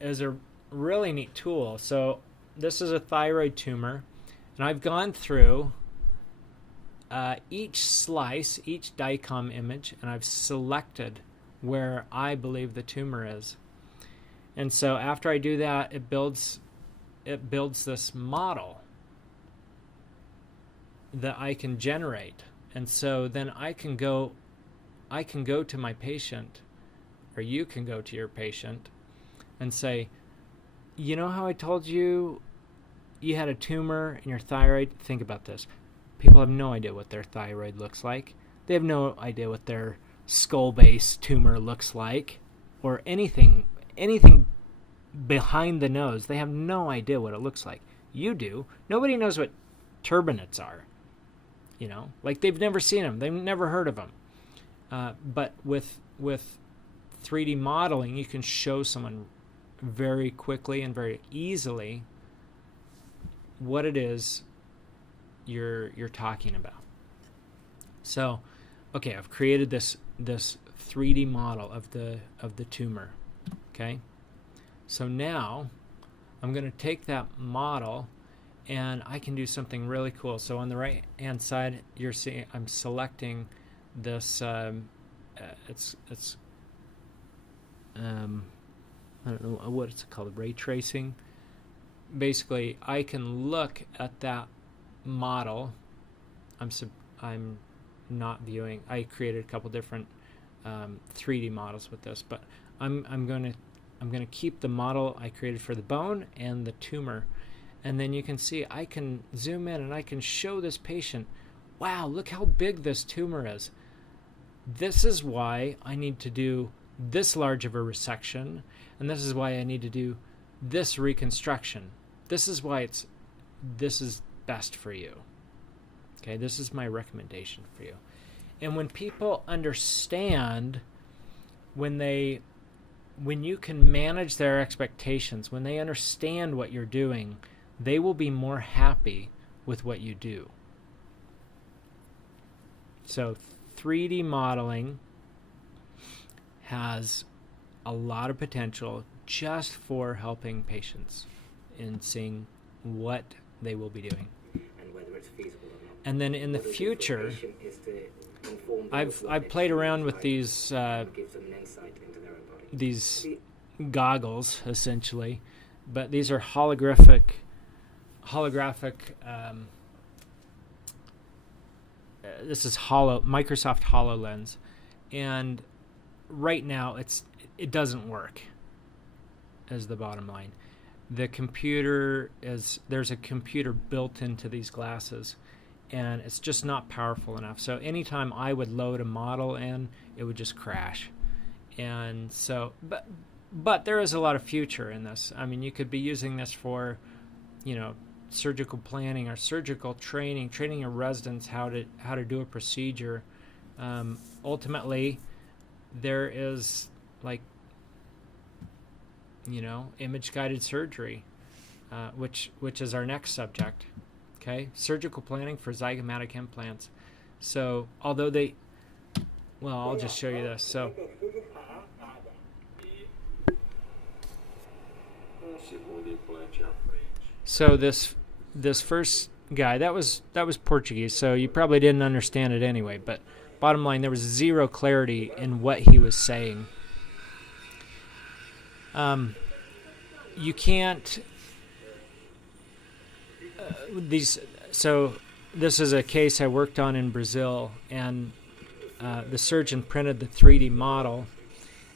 is a really neat tool. So this is a thyroid tumor, and I've gone through each slice, each DICOM image, and I've selected where I believe the tumor is. And so after I do that, it builds this model that I can generate. And so then I can go to my patient, or you can go to your patient and say, you know how I told you had a tumor in your thyroid? Think about this. People have no idea what their thyroid looks like. They have no idea what their skull base tumor looks like, or anything behind the nose. They have no idea what it looks like. You do. Nobody knows what turbinates are. Like they've never seen them. They've never heard of them. But with 3D modeling, you can show someone very quickly and very easily what it is you're talking about. So, okay, I've created this 3D model of the tumor. Okay, so now I'm going to take that model, and I can do something really cool. So on the right hand side, you're seeing I'm selecting this. It's I don't know what it's called, ray tracing. Basically, I can look at that model. I'm not viewing. I created a couple different 3D models with this, but I'm going to keep the model I created for the bone and the tumor. And then you can see I can zoom in and I can show this patient, wow, look how big this tumor is. This is why I need to do this large of a resection, and this is why I need to do this reconstruction. This is why this is best for you. Okay, this is my recommendation for you. And when people understand, when you can manage their expectations, when they understand what you're doing, they will be more happy with what you do. So 3D modeling has a lot of potential just for helping patients in seeing what they will be doing. And whether it's feasible or not. And then in the future, I've played around with these these goggles essentially, but these are holographic this is Microsoft HoloLens, and right now it doesn't work. Is the bottom line. There's a computer built into these glasses, and it's just not powerful enough. So anytime I would load a model in, it would just crash. And so, but there is a lot of future in this. I mean, you could be using this for, surgical planning or surgical training your residents how to do a procedure. Ultimately, there is image-guided surgery, which is our next subject. Okay, surgical planning for zygomatic implants. So, although I'll just show you this. So this first guy, that was Portuguese, so you probably didn't understand it anyway. But bottom line, there was zero clarity in what he was saying. You can't. So this is a case I worked on in Brazil, and the surgeon printed the 3D model,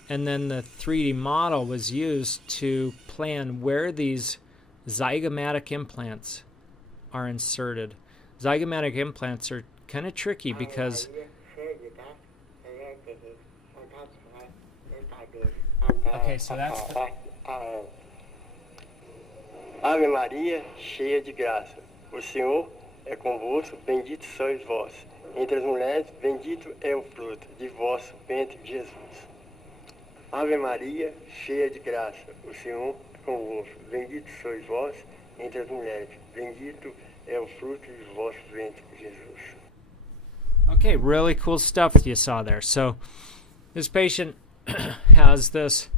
and then the 3D model was used to plan where these zygomatic implants are inserted. Zygomatic implants are kind of tricky because okay, so that's Ave Maria, cheia de graça, o Senhor é convosco, bendito sois vós. Entre as mulheres, bendito é o fruto de vosso ventre, Jesus. Ave Maria, cheia de graça, o Senhor é convosco, bendito sois vós. Entre as mulheres, bendito é o fruto de vosso ventre, Jesus. Okay, really cool stuff you saw there. So this patient has this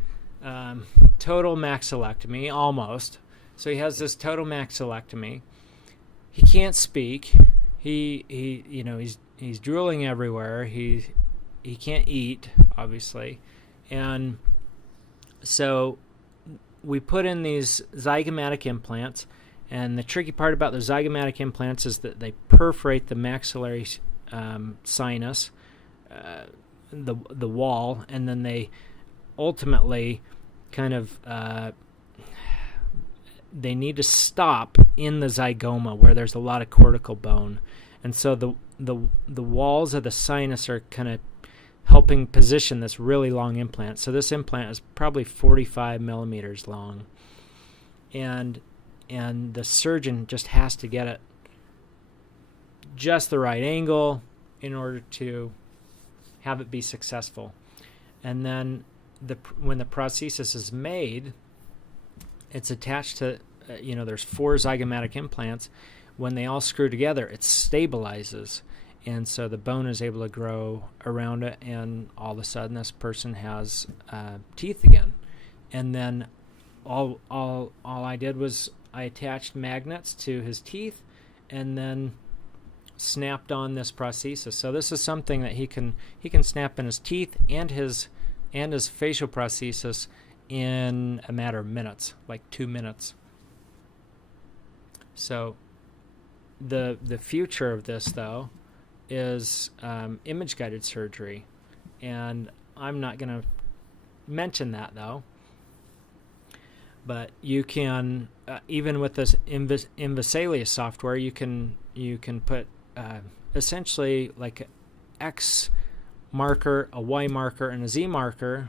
total maxillectomy, almost. So he has this total maxillectomy. He can't speak. He's drooling everywhere. He can't eat, obviously. And so we put in these zygomatic implants, and the tricky part about the zygomatic implants is that they perforate the maxillary sinus, the wall, and then they ultimately kind of they need to stop in the zygoma where there's a lot of cortical bone, and so the walls of the sinus are kind of helping position this really long implant. So this implant is probably 45 millimeters long, and the surgeon just has to get it just the right angle in order to have it be successful. And then when the prosthesis is made, it's attached to, there's 4 zygomatic implants. When they all screw together, it stabilizes. And so the bone is able to grow around it, and all of a sudden this person has teeth again. And then all I did was I attached magnets to his teeth and then snapped on this prosthesis. So this is something that he can snap in his teeth and his facial prosthesis in a matter of minutes, like 2 minutes. So the future of this, though, is image-guided surgery, and I'm not going to mention that, though. But you can, even with this Invisalia software, you can put essentially like an X marker, a Y marker, and a Z marker.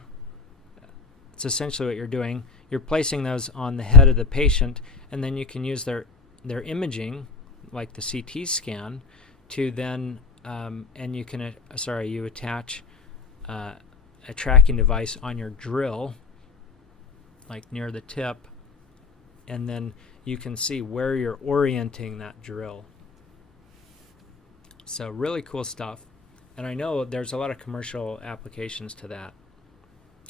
It's essentially what you're doing. You're placing those on the head of the patient, and then you can use their imaging, like the CT scan, to then and you can you attach a tracking device on your drill, like near the tip, and then you can see where you're orienting that drill. So really cool stuff, and I know there's a lot of commercial applications to that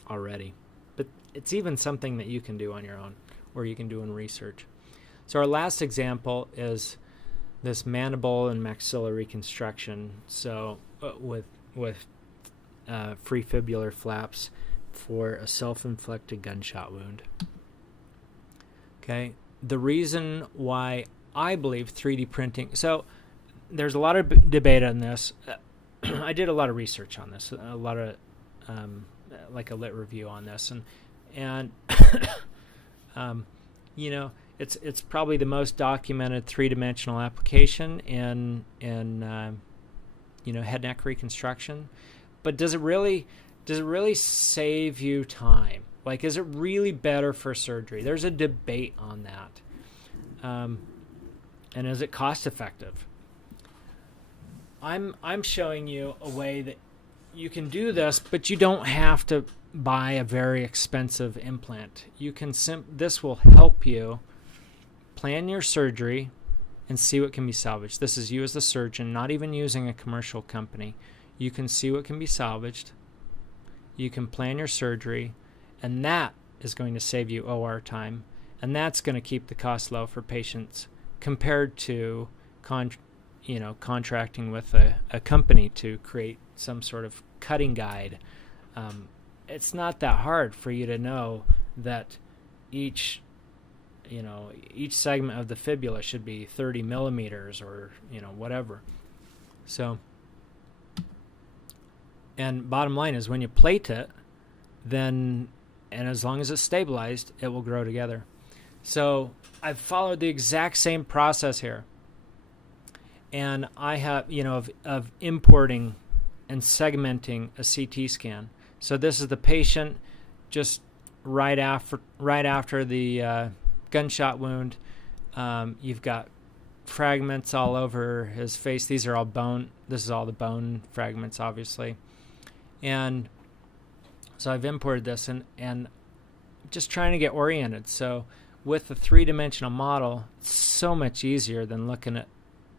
already, but it's even something that you can do on your own, or you can do in research. So our last example is this mandible and maxilla reconstruction. So with free fibular flaps for a self-inflicted gunshot wound. Okay, the reason why I believe 3D printing. So there's a lot of debate on this. I did a lot of research on this, a lot of like a lit review on this, and you know, it's probably the most documented three-dimensional application in you know, head neck reconstruction. But does it really save you time? Like, is it really better for surgery? There's a debate on that. And is it cost effective? I'm showing you a way that you can do this, but you don't have to buy a very expensive implant. You can this will help you plan your surgery and see what can be salvaged. This is you as the surgeon, not even using a commercial company. You can see what can be salvaged. You can plan your surgery, and that is going to save you OR time, and that's going to keep the cost low for patients compared to contracting with a company to create some sort of cutting guide. It's not that hard for you to know that each segment of the fibula should be 30 millimeters or, whatever. So, and bottom line is when you plate it, and as long as it's stabilized, it will grow together. So I've followed the exact same process here. And I have, of importing and segmenting a CT scan. So this is the patient just right after the gunshot wound. You've got fragments all over his face. These are all bone. This is all the bone fragments, obviously. And so I've imported this and just trying to get oriented. So with the three-dimensional model, it's so much easier than looking at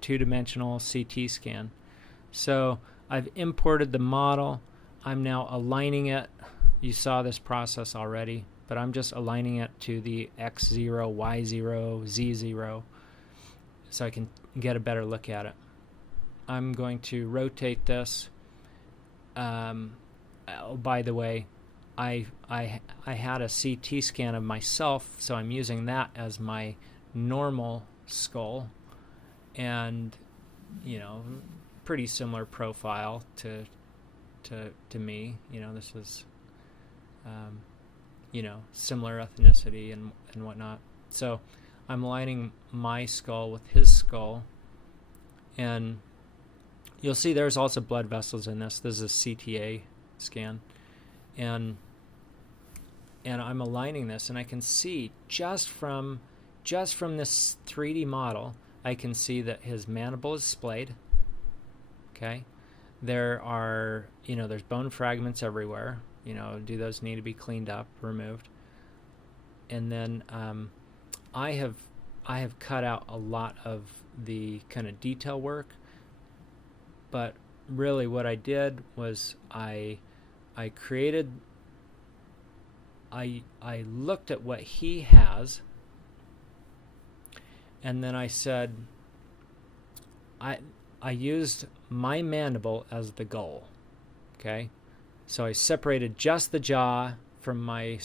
two-dimensional CT scan. So I've imported the model. I'm now aligning it. You saw this process already, but I'm just aligning it to the X0, Y0, Z0 so I can get a better look at it. I'm going to rotate this. By the way, I had a CT scan of myself, so I'm using that as my normal skull, and pretty similar profile to me. This is similar ethnicity and whatnot. So I'm aligning my skull with his skull, and you'll see there's also blood vessels in this. This is a CTA scan, and I'm aligning this, and I can see just from this 3D model, I can see that his mandible is splayed. Okay, there are there's bone fragments everywhere. Do those need to be cleaned up, removed? And then I have cut out a lot of the kind of detail work, but really what I did was I looked at what he has, and then I said I used my mandible as the goal. Okay, so I separated just the jaw from my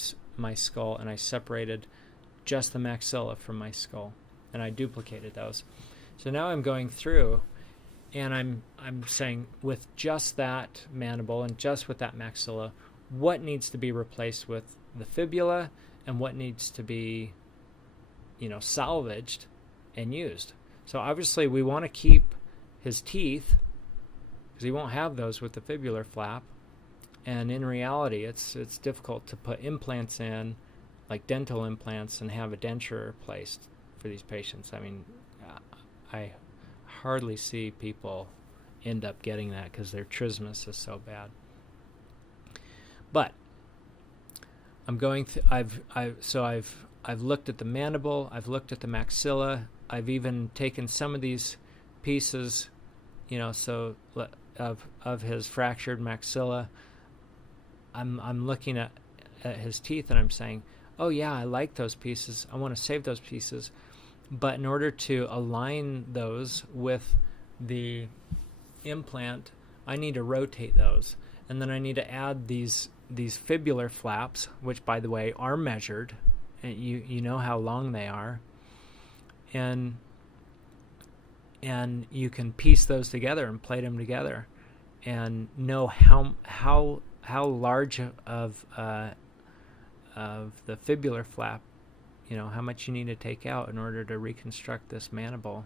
skull, and I separated just the maxilla from my skull, and I duplicated those. So now I'm going through, and I'm saying with just that mandible and just with that maxilla, what needs to be replaced with the fibula, and what needs to be salvaged and used. So obviously we want to keep his teeth, because he won't have those with the fibular flap. And in reality, it's difficult to put implants in, like dental implants, and have a denture placed for these patients. I mean, I hardly see people end up getting that because their trismus is so bad. But I'm going. I've looked at the mandible. I've looked at the maxilla. I've even taken some of these pieces, of his fractured maxilla. I'm looking at his teeth, and I'm saying, oh yeah, I like those pieces. I want to save those pieces. But in order to align those with the implant, I need to rotate those. And then I need to add these fibular flaps, which, by the way, are measured. And you know how long they are. And and you can piece those together and plate them together, and know how large of the fibular flap, how much you need to take out in order to reconstruct this mandible.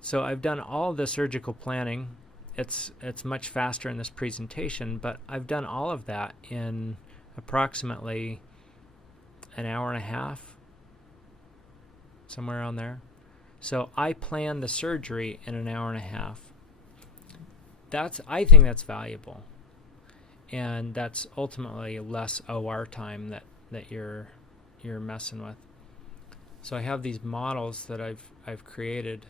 So I've done all the surgical planning. It's much faster in this presentation, but I've done all of that in approximately an hour and a half, somewhere around there. So I planned the surgery in an hour and a half. I think that's valuable, and that's ultimately less OR time that you're messing with. So I have these models that I've created,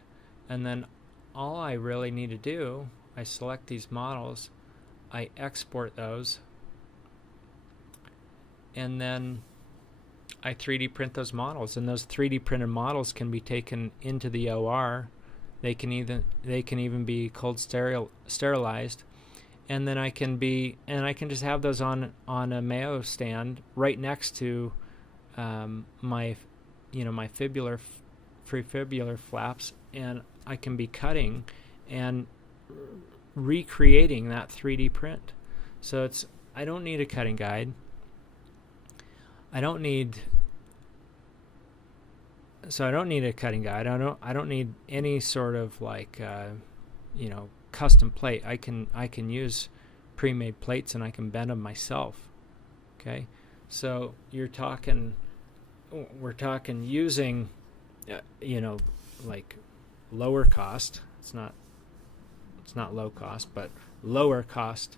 and then all I really need to do, I select these models, I export those, and then I 3D print those models, and those 3D printed models can be taken into the OR. They can even be cold sterilized, and then I can just have those on a Mayo stand right next to my prefibular flaps, and I can be cutting and recreating that 3D print. So I don't need a cutting guide. I don't need a cutting guide. I don't need any sort of custom plate. I can use pre-made plates, and I can bend them myself. Okay, so we're talking using lower cost. It's not low cost, but lower cost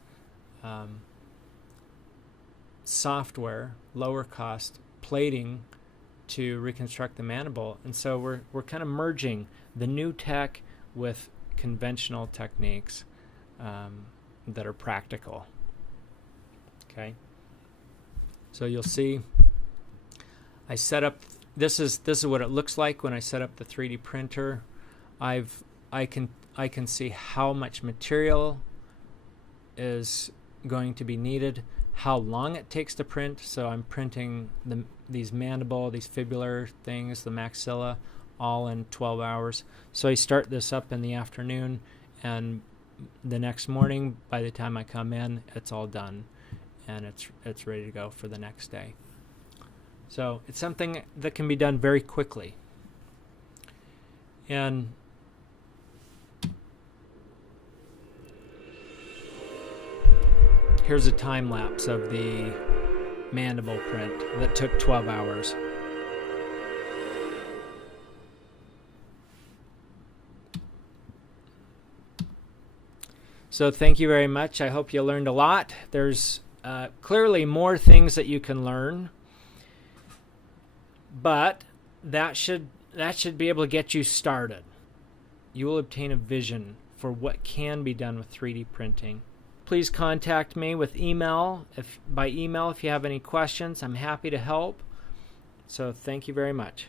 software, lower cost plating to reconstruct the mandible. And so we're kind of merging the new tech with conventional techniques that are practical. Okay, so you'll see I set up, this is what it looks like when I set up the 3D printer. I can see how much material is going to be needed, how long it takes to print. So I'm printing these mandible, these fibular things, the maxilla, all in 12 hours. So I start this up in the afternoon, and the next morning, by the time I come in, it's all done, and it's ready to go for the next day. So it's something that can be done very quickly. And here's a time lapse of the mandible print that took 12 hours. So thank you very much. I hope you learned a lot. There's clearly more things that you can learn, but that should be able to get you started. You will obtain a vision for what can be done with 3D printing. Please contact me with by email if you have any questions. I'm happy to help. So thank you very much.